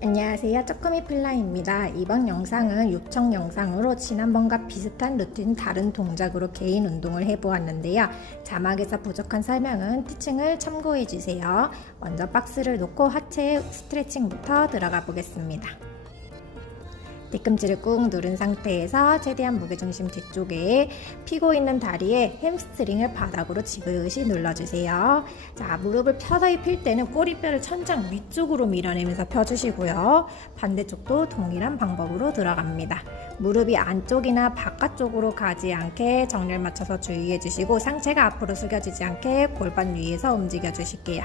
안녕하세요. 쪼꼬미 플라입니다. 이번 영상은 요청 영상으로 지난번과 비슷한 루틴 다른 동작으로 개인 운동을 해보았는데요. 자막에서 부족한 설명은 티칭을 참고해주세요. 먼저 박스를 놓고 하체 스트레칭부터 들어가 보겠습니다. 뒤꿈치를 꾹 누른 상태에서 최대한 무게중심 뒤쪽에 피고 있는 다리에 햄스트링을 바닥으로 지그시 눌러주세요. 자, 무릎을 서서히 필 때는 꼬리뼈를 천장 위쪽으로 밀어내면서 펴주시고요. 반대쪽도 동일한 방법으로 들어갑니다. 무릎이 안쪽이나 바깥쪽으로 가지 않게 정렬 맞춰서 주의해 주시고 상체가 앞으로 숙여지지 않게 골반 위에서 움직여 주실게요.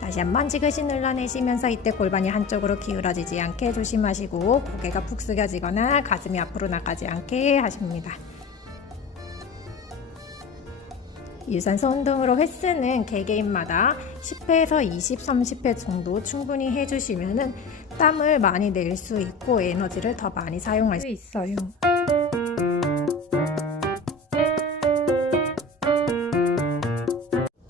다시 한번 지그시 눌러내시면서 이때 골반이 한쪽으로 기울어지지 않게 조심하시고 고개가 푹 숙여지거나 가슴이 앞으로 나가지 않게 하십니다. 유산소 운동으로 횟수는 개개인마다 10회에서 20, 30회 정도 충분히 해주시면 땀을 많이 낼 수 있고 에너지를 더 많이 사용할 수 있어요.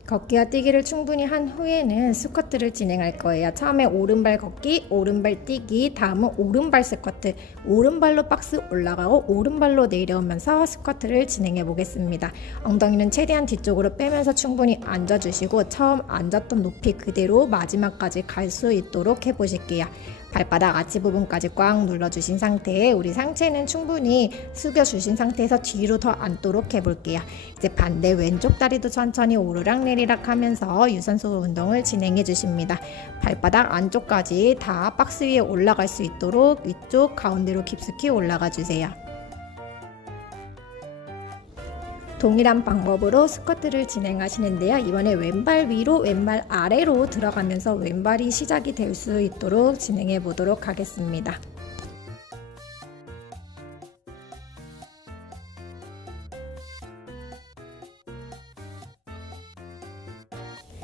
걷기와 뛰기를 충분히 한 후에는 스쿼트를 진행할 거예요. 처음에 오른발 걷기, 오른발 뛰기, 다음은 오른발 스쿼트, 오른발로 박스 올라가고 오른발로 내려오면서 스쿼트를 진행해 보겠습니다. 엉덩이는 최대한 뒤쪽으로 빼면서 충분히 앉아주시고 처음 앉았던 높이 그대로 마지막까지 갈 수 있도록 해보실게요. 발바닥 아치 부분까지 꽉 눌러주신 상태에 우리 상체는 충분히 숙여주신 상태에서 뒤로 더 앉도록 해볼게요. 이제 반대 왼쪽 다리도 천천히 오르락 내리락 하면서 유산소 운동을 진행해 주십니다. 발바닥 안쪽까지 다 박스 위에 올라갈 수 있도록 위쪽 가운데로 깊숙이 올라가 주세요. 동일한 방법으로 스쿼트를 진행하시는데요. 이번에 왼발 위로 왼발 아래로 들어가면서 왼발이 시작이 될 수 있도록 진행해 보도록 하겠습니다.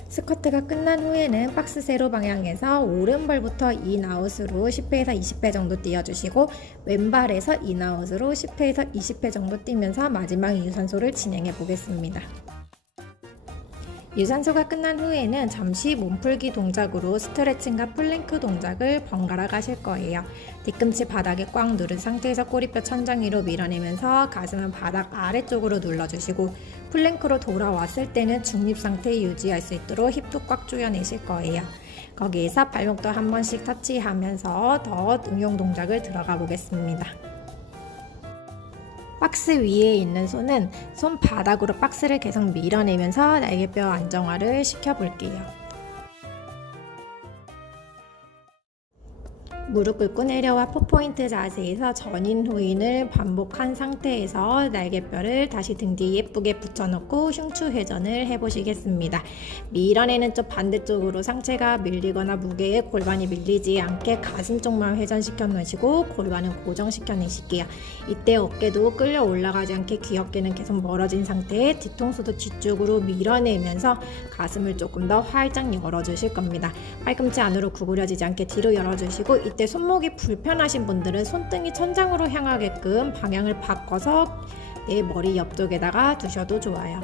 스쿼트가 끝난 후에는 박스 세로 방향에서 오른발부터 인아웃으로 10회에서 20회 정도 뛰어주시고 왼발에서 인아웃으로 10회에서 20회 정도 뛰면서 마지막 유산소를 진행해 보겠습니다. 유산소가 끝난 후에는 잠시 몸풀기 동작으로 스트레칭과 플랭크 동작을 번갈아 가실 거예요. 뒤꿈치 바닥에 꽉 누른 상태에서 꼬리뼈 천장 위로 밀어내면서 가슴은 바닥 아래쪽으로 눌러주시고 플랭크로 돌아왔을 때는 중립 상태 유지할 수 있도록 힙도 꽉 조여내실 거예요. 거기에서 발목도 한 번씩 터치하면서 더 응용 동작을 들어가 보겠습니다. 박스 위에 있는 손은 손바닥으로 박스를 계속 밀어내면서 날개뼈 안정화를 시켜볼게요. 무릎 꿇고 내려와 포포인트 자세에서 전인 후인을 반복한 상태에서 날개뼈를 다시 등 뒤에 예쁘게 붙여놓고 흉추 회전을 해보시겠습니다. 밀어내는 쪽 반대쪽으로 상체가 밀리거나 무게에 골반이 밀리지 않게 가슴 쪽만 회전시켜 놓으시고 골반은 고정시켜 내실게요. 이때 어깨도 끌려 올라가지 않게 귀엽게는 계속 멀어진 상태에 뒤통수도 뒤쪽으로 밀어내면서 가슴을 조금 더 활짝 열어주실 겁니다. 팔꿈치 안으로 구부려지지 않게 뒤로 열어주시고 이때 손목이 불편하신 분들은 손등이 천장으로 향하게끔 방향을 바꿔서 내 머리 옆쪽에다가 두셔도 좋아요.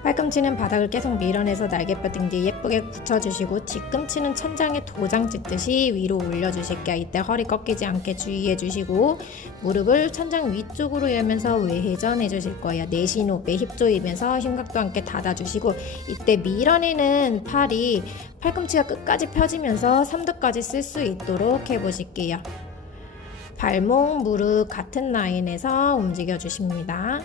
팔꿈치는 바닥을 계속 밀어내서 날개뼈 등 뒤에 예쁘게 붙여주시고 뒤꿈치는 천장에 도장 찍듯이 위로 올려주실게요. 이때 허리 꺾이지 않게 주의해주시고 무릎을 천장 위쪽으로 열면서 외회전해 주실 거예요. 내쉬는 호흡에 힙 조이면서 흉곽도 함께 닫아주시고 이때 밀어내는 팔이 팔꿈치가 끝까지 펴지면서 3두까지 쓸 수 있도록 해보실게요. 발목, 무릎 같은 라인에서 움직여 주십니다.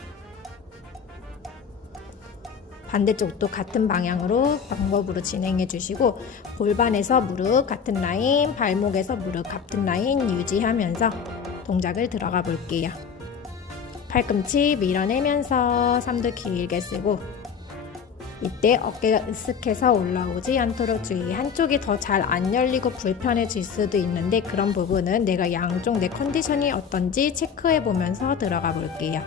반대쪽도 같은 방향으로 방법으로 진행해 주시고 골반에서 무릎 같은 라인, 발목에서 무릎 같은 라인 유지하면서 동작을 들어가 볼게요. 팔꿈치 밀어내면서 3두 길게 쓰고 이때 어깨가 으쓱해서 올라오지 않도록 주의. 한쪽이 더 잘 안 열리고 불편해질 수도 있는데 그런 부분은 내가 양쪽 내 컨디션이 어떤지 체크해 보면서 들어가 볼게요.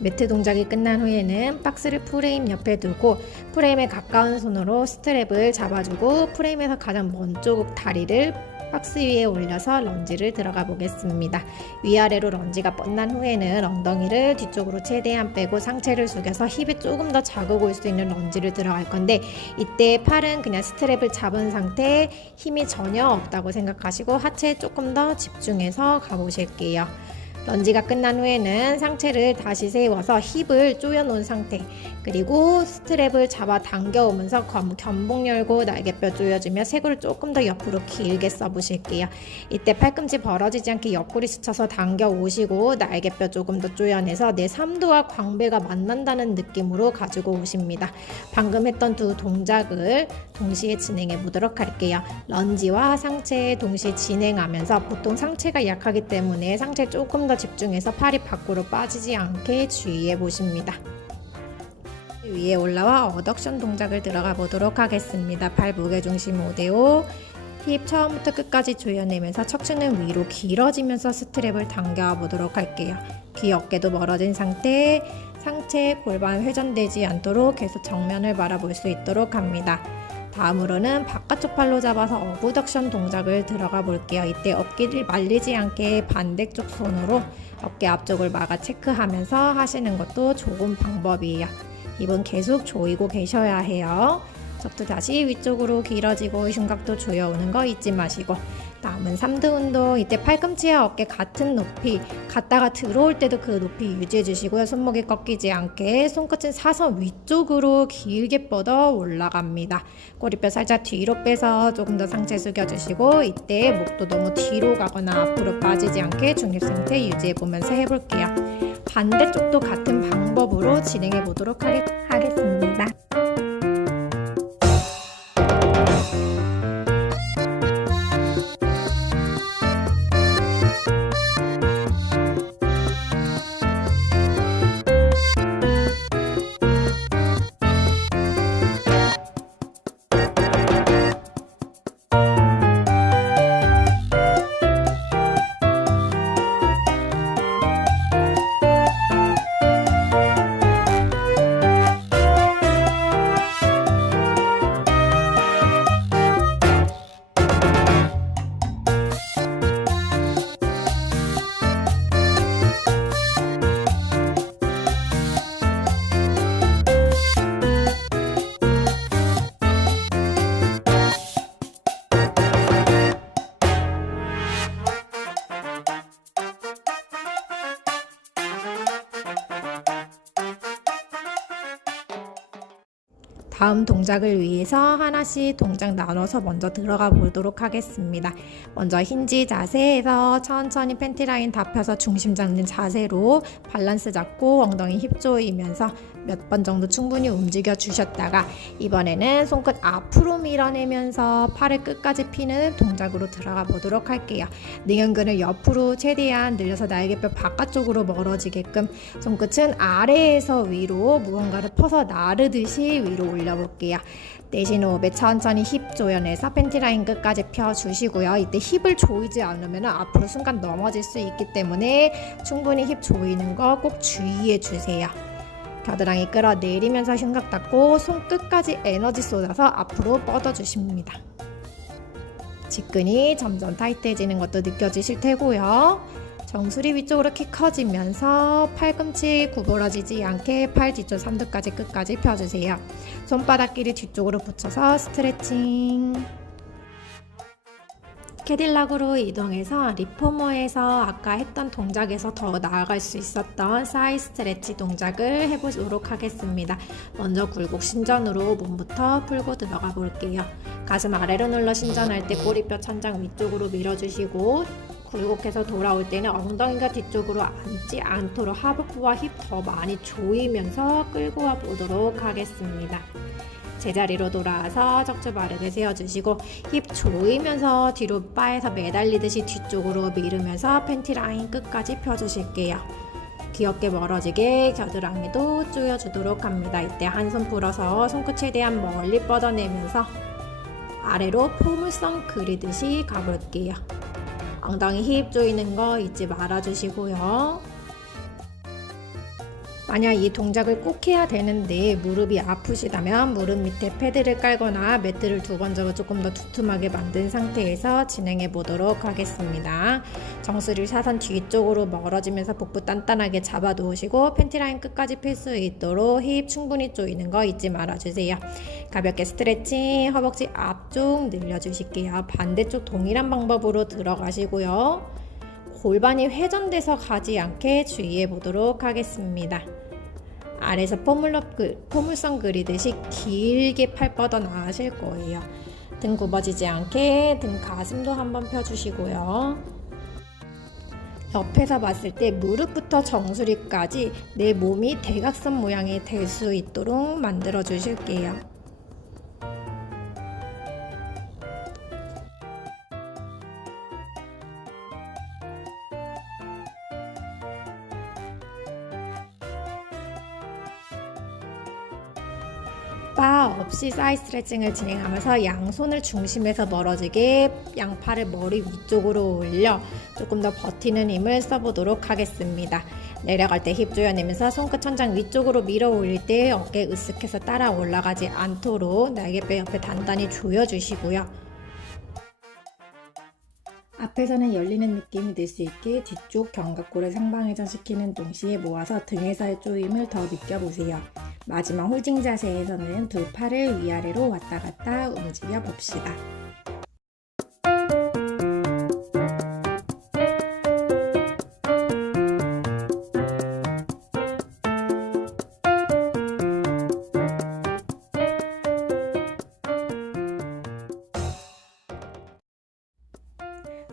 매트 동작이 끝난 후에는 박스를 프레임 옆에 두고 프레임에 가까운 손으로 스트랩을 잡아주고 프레임에서 가장 먼 쪽 다리를 박스 위에 올려서 런지를 들어가 보겠습니다. 위아래로 런지가 뻗난 후에는 엉덩이를 뒤쪽으로 최대한 빼고 상체를 숙여서 힙에 조금 더 자극 올 수 있는 런지를 들어갈 건데, 이때 팔은 그냥 스트랩을 잡은 상태, 힘이 전혀 없다고 생각하시고 하체에 조금 더 집중해서 가보실게요. 런지가 끝난 후에는 상체를 다시 세워서 힙을 조여놓은 상태, 그리고 스트랩을 잡아 당겨오면서 견복 열고 날개뼈 조여주며 쇄골을 조금 더 옆으로 길게 써보실게요. 이때 팔꿈치 벌어지지 않게 옆구리 스쳐서 당겨 오시고 날개뼈 조금 더 조여내서 내 삼두와 광배가 만난다는 느낌으로 가지고 오십니다. 방금 했던 두 동작을 동시에 진행해 보도록 할게요. 런지와 상체 동시에 진행하면서, 보통 상체가 약하기 때문에 상체에 조금 더 집중해서 팔이 밖으로 빠지지 않게 주의해 보십니다. 위에 올라와 어덕션 동작을 들어가 보도록 하겠습니다. 발 무게중심 5대5, 힙 처음부터 끝까지 조여내면서 척추는 위로 길어지면서 스트랩을 당겨 보도록 할게요. 귀 어깨도 멀어진 상태, 상체 골반 회전되지 않도록 계속 정면을 바라볼 수 있도록 합니다. 다음으로는 바깥쪽 팔로 잡아서 어브덕션 동작을 들어가 볼게요. 이때 어깨를 말리지 않게 반대쪽 손으로 어깨 앞쪽을 막아 체크하면서 하시는 것도 좋은 방법이에요. 힙은 계속 조이고 계셔야 해요. 척추 다시 위쪽으로 길어지고 흉곽도 조여오는 거 잊지 마시고, 다음은 삼두 운동. 이때 팔꿈치와 어깨 같은 높이, 갔다가 들어올 때도 그 높이 유지해 주시고요. 손목이 꺾이지 않게 손끝은 사선 위쪽으로 길게 뻗어 올라갑니다. 꼬리뼈 살짝 뒤로 빼서 조금 더 상체 숙여주시고, 이때 목도 너무 뒤로 가거나 앞으로 빠지지 않게 중립 상태 유지해 보면서 해볼게요. 반대쪽도 같은 방법으로 진행해 보도록 하겠습니다. 다음 동작을 위해서 하나씩 동작 나눠서 먼저 들어가 보도록 하겠습니다. 먼저 힌지 자세에서 천천히 팬티 라인 다 펴서 중심 잡는 자세로 밸런스 잡고 엉덩이 힙 조이면서 몇 번 정도 충분히 움직여 주셨다가, 이번에는 손끝 앞으로 밀어내면서 팔을 끝까지 피는 동작으로 들어가 보도록 할게요. 능연근을 옆으로 최대한 늘려서 날개뼈 바깥쪽으로 멀어지게끔, 손끝은 아래에서 위로 무언가를 퍼서 나르듯이 위로 올려볼게요. 내쉬는 호흡에 천천히 힙 조여내서 팬티 라인 끝까지 펴주시고요. 이때 힙을 조이지 않으면 앞으로 순간 넘어질 수 있기 때문에 충분히 힙 조이는 거 꼭 주의해 주세요. 겨드랑이 끌어내리면서 흉곽 닫고 손 끝까지 에너지 쏟아서 앞으로 뻗어주십니다. 직근이 점점 타이트해지는 것도 느껴지실 테고요. 정수리 위쪽으로 키 커지면서 팔꿈치 구부러지지 않게 팔 뒤쪽 삼두까지 끝까지 펴주세요. 손바닥끼리 뒤쪽으로 붙여서 스트레칭. 캐딜락으로 이동해서 리포머에서 아까 했던 동작에서 더 나아갈 수 있었던 사이 스트레치 동작을 해보도록 하겠습니다. 먼저 굴곡 신전으로 몸부터 풀고 들어가 볼게요. 가슴 아래로 눌러 신전할 때 꼬리뼈 천장 위쪽으로 밀어주시고, 굴곡해서 돌아올 때는 엉덩이가 뒤쪽으로 앉지 않도록 하복부와 힙 더 많이 조이면서 끌고 와 보도록 하겠습니다. 제자리로 돌아와서 척추 바르게 세워주시고, 힙 조이면서 뒤로 바에서 매달리듯이 뒤쪽으로 밀으면서 팬티 라인 끝까지 펴주실게요. 귀엽게 멀어지게 겨드랑이도 조여주도록 합니다. 이때 한 손 풀어서 손끝 최대한 멀리 뻗어내면서 아래로 포물선 그리듯이 가볼게요. 엉덩이 힙 조이는 거 잊지 말아주시고요. 만약 이 동작을 꼭 해야 되는데 무릎이 아프시다면 무릎 밑에 패드를 깔거나 매트를 두 번 접어 조금 더 두툼하게 만든 상태에서 진행해 보도록 하겠습니다. 정수리 사선 뒤쪽으로 멀어지면서 복부 단단하게 잡아 놓으시고 팬티 라인 끝까지 필 수 있도록 힙 충분히 조이는 거 잊지 말아 주세요. 가볍게 스트레칭, 허벅지 앞쪽 늘려 주실게요. 반대쪽 동일한 방법으로 들어가시고요. 골반이 회전돼서 가지 않게 주의해 보도록 하겠습니다. 아래에서 포물선 그리듯이 길게 팔 뻗어 나가실 거예요. 등 굽어지지 않게 등 가슴도 한번 펴주시고요. 옆에서 봤을 때 무릎부터 정수리까지 내 몸이 대각선 모양이 될 수 있도록 만들어 주실게요. 바 없이 사이드 스트레칭을 진행하면서 양손을 중심에서 멀어지게 양팔을 머리 위쪽으로 올려 조금 더 버티는 힘을 써보도록 하겠습니다. 내려갈 때 힙 조여내면서 손끝 천장 위쪽으로 밀어 올릴 때 어깨 으쓱해서 따라 올라가지 않도록 날개뼈 옆에 단단히 조여주시고요. 앞에서는 열리는 느낌이 들 수 있게 뒤쪽 견갑골을 상방회전시키는 동시에 모아서 등에서의 조임을 더 느껴보세요. 마지막 홀딩 자세에서는 두 팔을 위아래로 왔다 갔다 움직여 봅시다.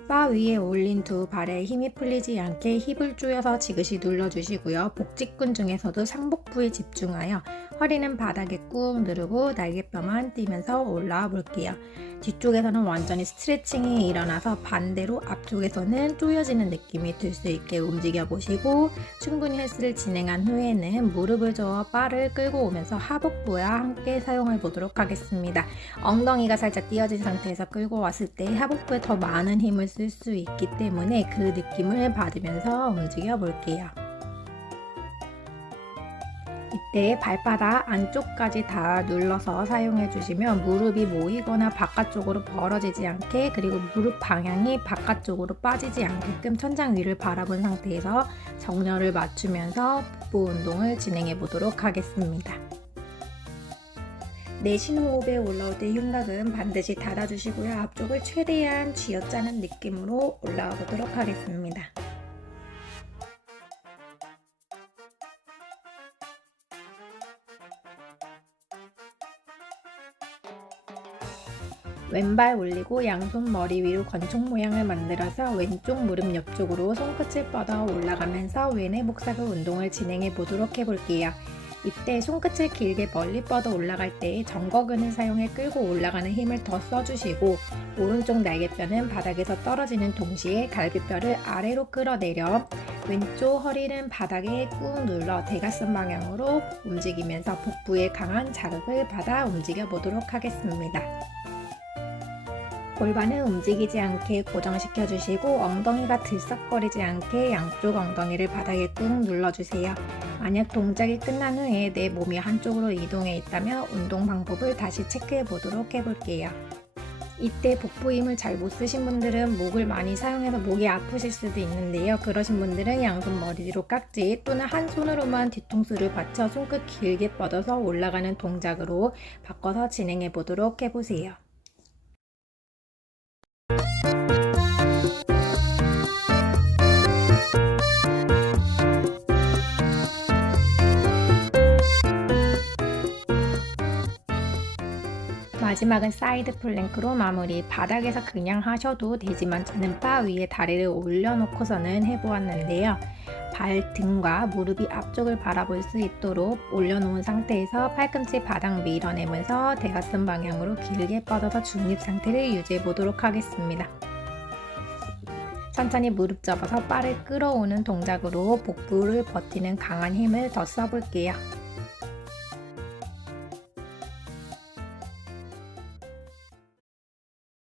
바 위에 올린 두 발에 힘이 풀리지 않게 힙을 조여서 지그시 눌러주시고요. 복직근 중에서도 상복부에 집중하여 허리는 바닥에 꾹 누르고 날개뼈만 띄면서 올라와 볼게요. 뒤쪽에서는 완전히 스트레칭이 일어나서 반대로 앞쪽에서는 조여지는 느낌이 들 수 있게 움직여 보시고 충분히 헬스를 진행한 후에는 무릎을 저어 바를 끌고 오면서 하복부와 함께 사용해 보도록 하겠습니다. 엉덩이가 살짝 띄어진 상태에서 끌고 왔을 때 하복부에 더 많은 힘을 쓸 수 있기 때문에 그 느낌을 받으면서 움직여 볼게요. 이때 발바닥 안쪽까지 다 눌러서 사용해 주시면 무릎이 모이거나 바깥쪽으로 벌어지지 않게, 그리고 무릎 방향이 바깥쪽으로 빠지지 않게끔 천장 위를 바라본 상태에서 정렬을 맞추면서 복부 운동을 진행해 보도록 하겠습니다. 내쉬는 호흡에 올라올 때 흉곽은 반드시 닫아주시고요. 앞쪽을 최대한 쥐어짜는 느낌으로 올라와 보도록 하겠습니다. 왼발 올리고 양손 머리 위로 권총 모양을 만들어서 왼쪽 무릎 옆쪽으로 손끝을 뻗어 올라가면서 왼의 복사근 운동을 진행해 보도록 해볼게요. 이때 손끝을 길게 멀리 뻗어 올라갈 때 정거근을 사용해 끌고 올라가는 힘을 더 써주시고, 오른쪽 날개뼈는 바닥에서 떨어지는 동시에 갈비뼈를 아래로 끌어내려 왼쪽 허리는 바닥에 꾹 눌러 대각선 방향으로 움직이면서 복부에 강한 자극을 받아 움직여 보도록 하겠습니다. 골반은 움직이지 않게 고정시켜 주시고 엉덩이가 들썩거리지 않게 양쪽 엉덩이를 바닥에 꾹 눌러주세요. 만약 동작이 끝난 후에 내 몸이 한쪽으로 이동해 있다면 운동 방법을 다시 체크해 보도록 해볼게요. 이때 복부 힘을 잘 못 쓰신 분들은 목을 많이 사용해서 목이 아프실 수도 있는데요. 그러신 분들은 양손 머리 뒤로 깍지 또는 한 손으로만 뒤통수를 받쳐 손끝 길게 뻗어서 올라가는 동작으로 바꿔서 진행해 보도록 해보세요. 마지막은 사이드 플랭크로 마무리. 바닥에서 그냥 하셔도 되지만 저는 바 위에 다리를 올려놓고서는 해보았는데요. 발 등과 무릎이 앞쪽을 바라볼 수 있도록 올려놓은 상태에서 팔꿈치 바닥 밀어내면서 대각선 방향으로 길게 뻗어서 중립 상태를 유지해 보도록 하겠습니다. 천천히 무릎 접어서 바를 끌어오는 동작으로 복부를 버티는 강한 힘을 더 써볼게요.